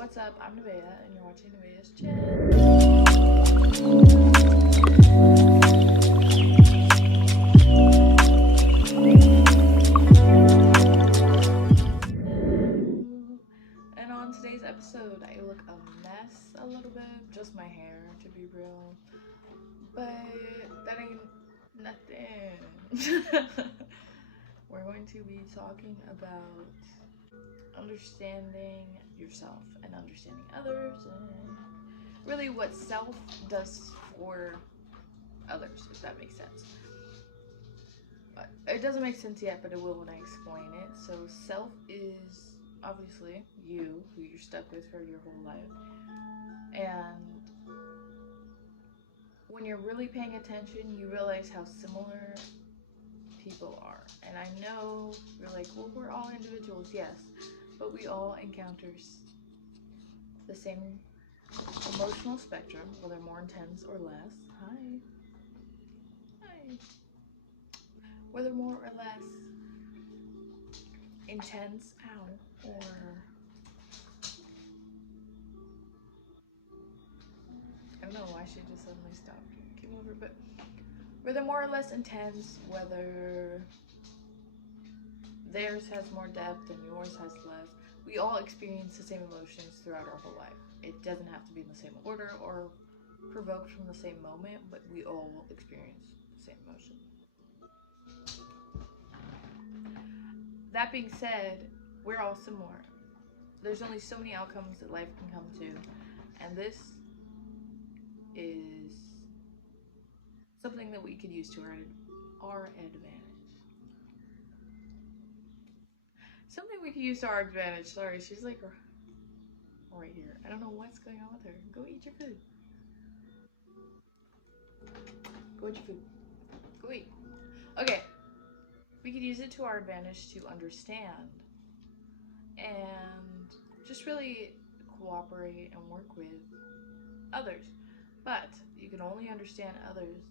What's up? I'm Nevaeh, and you're watching Nevaeh's channel. And on today's episode, I look a mess a little bit, just my hair to be real, but that ain't nothing. We're going to be talking about understanding yourself and understanding others, and really what self does for others, if that makes sense. It doesn't make sense yet, but it will when I explain it. So self is obviously you, who you're stuck with for your whole life. And when you're really paying attention, you realize how similar people are. And I know you're like, well, we're all individuals, yes, but we all encounter the same emotional spectrum, whether more intense or less. Hi. Whether more or less intense, or I don't know why she just suddenly stopped, came over, but whether more or less intense, whether theirs has more depth and yours has less, we all experience the same emotions throughout our whole life. It doesn't have to be in the same order or provoked from the same moment, but we all experience the same emotion. That being said, we're all similar. There's only so many outcomes that life can come to, and this is something that we could use to our advantage. Something we could use to our advantage. Sorry, she's like right here. I don't know what's going on with her. Go eat your food. Go eat your food. Go eat. Okay. We could use it to our advantage to understand and just really cooperate and work with others. But you can only understand others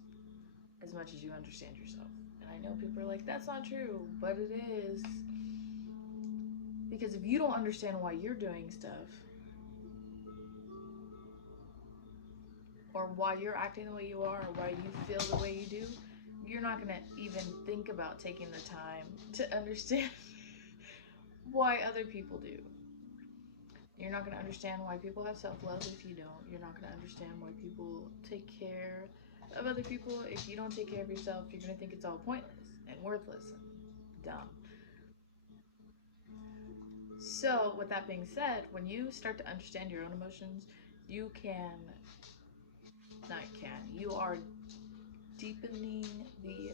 as much as you understand yourself. And I know people are like, that's not true, but it is. Because if you don't understand why you're doing stuff, or why you're acting the way you are, or why you feel the way you do, you're not going to even think about taking the time to understand why other people do. You're not going to understand why people have self-love if you don't. You're not going to understand why people take care of other people. If you don't take care of yourself, you're going to think it's all pointless and worthless and dumb. So, with that being said, when you start to understand your own emotions, you are deepening the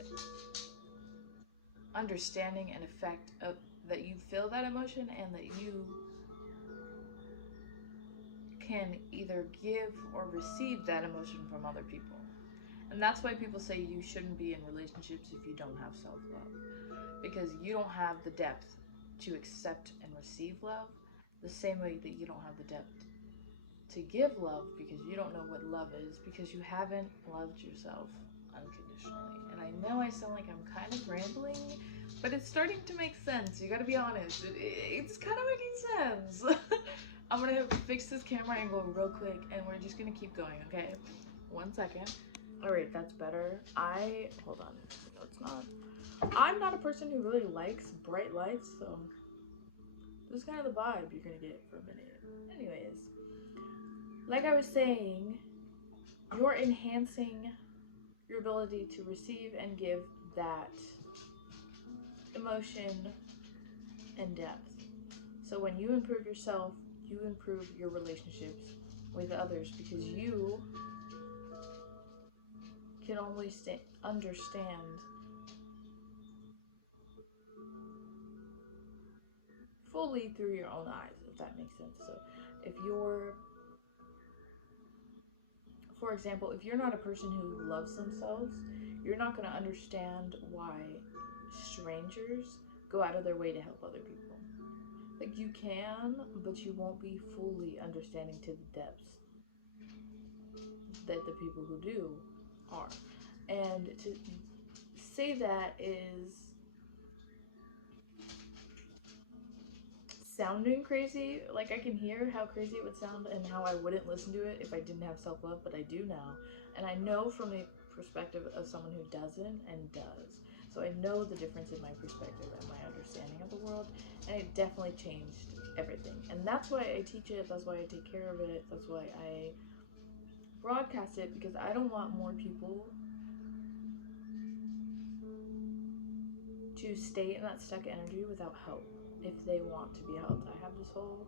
understanding and effect of that you feel that emotion, and that you can either give or receive that emotion from other people. And that's why people say you shouldn't be in relationships if you don't have self-love, because you don't have the depth to accept and receive love the same way that you don't have the depth to give love, because you don't know what love is, because you haven't loved yourself unconditionally. And I know I sound like I'm kind of rambling, but it's starting to make sense. You gotta be honest. It's kind of making sense. I'm gonna fix this camera angle real quick, and we're just gonna keep going, okay? 1 second. Alright, that's better. Hold on. No, it's not. I'm not a person who really likes bright lights, so this is kind of the vibe you're gonna get for a minute. Anyways, like I was saying, you're enhancing your ability to receive and give that emotion and depth. So when you improve yourself, you improve your relationships with others, because you can only understand fully through your own eyes, if that makes sense. So if for example, if you're not a person who loves themselves, you're not going to understand why strangers go out of their way to help other people. Like, you can, but you won't be fully understanding to the depths that the people who do are. And to say that is sounding crazy. Like, I can hear how crazy it would sound and how I wouldn't listen to it if I didn't have self-love, but I do now. And I know from the perspective of someone who doesn't and does. So I know the difference in my perspective and my understanding of the world, and it definitely changed everything. And that's why I teach it, that's why I take care of it, that's why I broadcast it, because I don't want more people to stay in that stuck energy without help if they want to be helped. I have this whole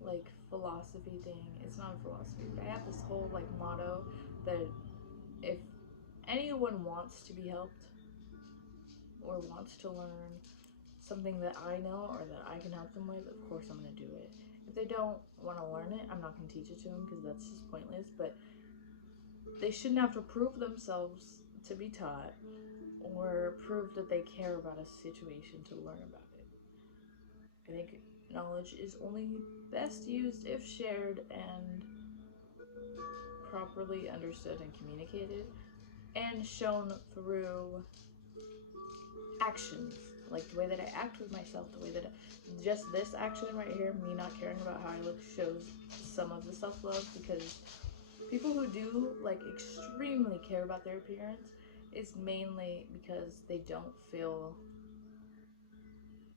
like philosophy thing. It's not a philosophy, but I have this whole like motto that if anyone wants to be helped or wants to learn something that I know or that I can help them with, of course I'm going to do it. If they don't want to learn it, I'm not going to teach it to them because that's just pointless, but they shouldn't have to prove themselves to be taught or prove that they care about a situation to learn about it. I think knowledge is only best used if shared and properly understood and communicated and shown through actions, like the way that I act with myself, the way that just this action right here, me not caring about how I look, shows some of the self-love, because people who do like extremely care about their appearance is mainly because they don't feel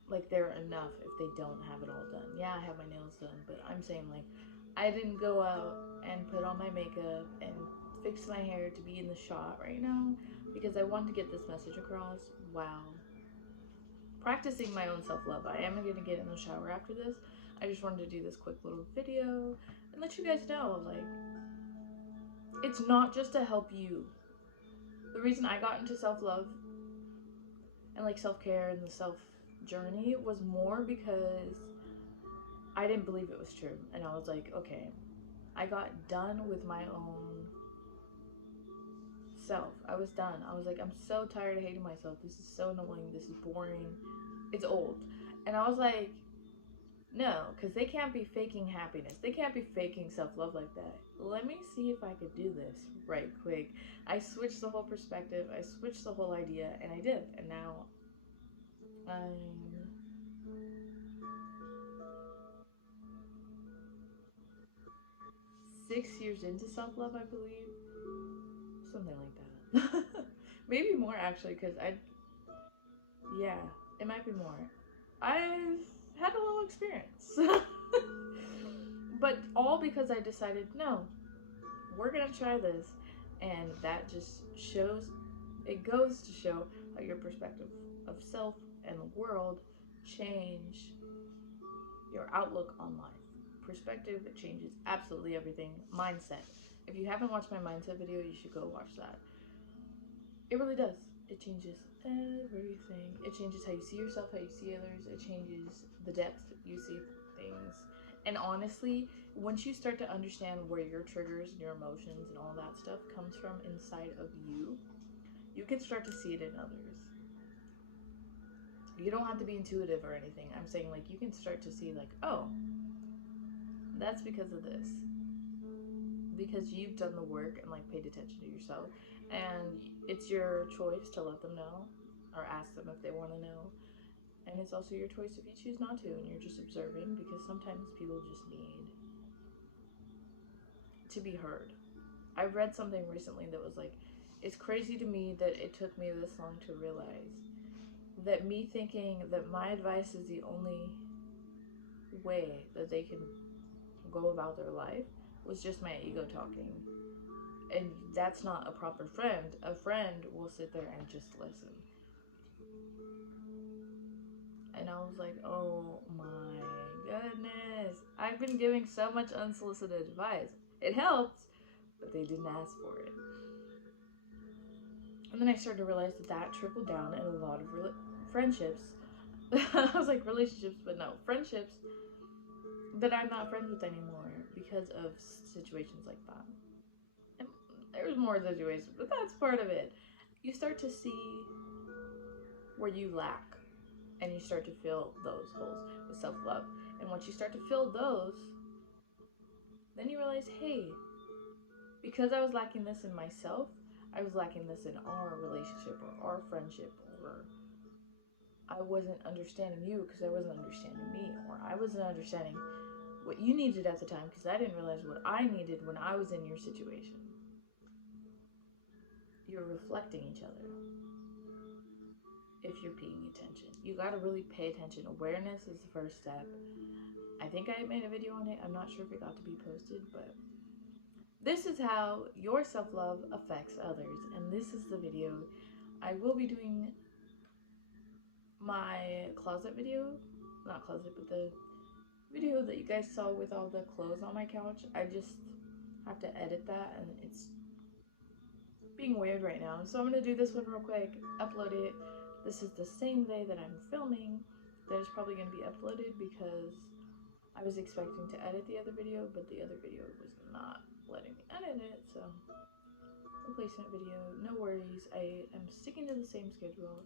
like they're enough if they don't have it all done. Yeah, I have my nails done, but I'm saying like I didn't go out and put on my makeup and fix my hair to be in the shot right now because I want to get this message across while practicing my own self-love. I am going to get in the shower after this. I just wanted to do this quick little video and let you guys know, like, it's not just to help you. The reason I got into self-love and like self-care and the self-journey was more because I didn't believe it was true. And I was like, okay, I got done with my own self. I was done. I was like, I'm so tired of hating myself. This is so annoying. This is boring. It's old. And I was like, no, because they can't be faking happiness. They can't be faking self-love like that. Let me see if I could do this right quick. I switched the whole perspective. I switched the whole idea, and I did. And now I'm 6 years into self-love, I believe. Something like that. Maybe more, actually, because yeah, it might be more. I've had a little experience. But all because I decided, no, we're gonna try this. And that just shows, it goes to show how your perspective of self and the world change your outlook on life. Perspective, it changes absolutely everything. Mindset. If you haven't watched my mindset video, you should go watch that. It really does. It changes everything. It changes how you see yourself, how you see others. It changes the depth you see things. And honestly, once you start to understand where your triggers and your emotions and all that stuff comes from inside of you, you can start to see it in others. You don't have to be intuitive or anything. I'm saying, like, you can start to see, like, oh, that's because of this. Because you've done the work and, like, paid attention to yourself. And it's your choice to let them know or ask them if they want to know. And it's also your choice if you choose not to and you're just observing, because sometimes people just need to be heard. I read something recently that was like, it's crazy to me that it took me this long to realize that me thinking that my advice is the only way that they can go about their life was just my ego talking. And that's not a proper friend. A friend will sit there and just listen. And I was like, oh my goodness. I've been giving so much unsolicited advice. It helped, but they didn't ask for it. And then I started to realize that trickled down in a lot of friendships. I was like relationships, but no, friendships that I'm not friends with anymore because of situations like that. And there's more situations, but that's part of it. You start to see where you lack, and you start to fill those holes with self-love. And once you start to fill those, then you realize, hey, because I was lacking this in myself, I was lacking this in our relationship or our friendship or I wasn't understanding you because I wasn't understanding me, or I wasn't understanding what you needed at the time because I didn't realize what I needed when I was in your situation. You're reflecting each other if you're paying attention. You gotta really pay attention. Awareness is the first step. I think I made a video on it. I'm not sure if it got to be posted, but this is how your self-love affects others. And this is the video. I will be doing my closet video. Not closet, but the video that you guys saw with all the clothes on my couch. I just have to edit that, and it's being weird right now. So I'm going to do this one real quick, upload it. This is the same day that I'm filming. That is probably going to be uploaded because I was expecting to edit the other video, but the other video was not letting me edit it, so replacement video, no worries. I am sticking to the same schedule,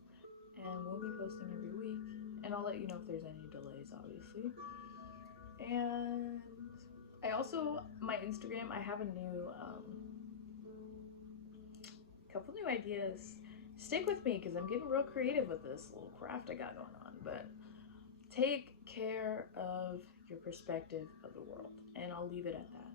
and we'll be posting every week, and I'll let you know if there's any delays, obviously. And I also, my Instagram, I have a new, couple new ideas. Stick with me, because I'm getting real creative with this little craft I got going on, but take care of your perspective of the world, and I'll leave it at that.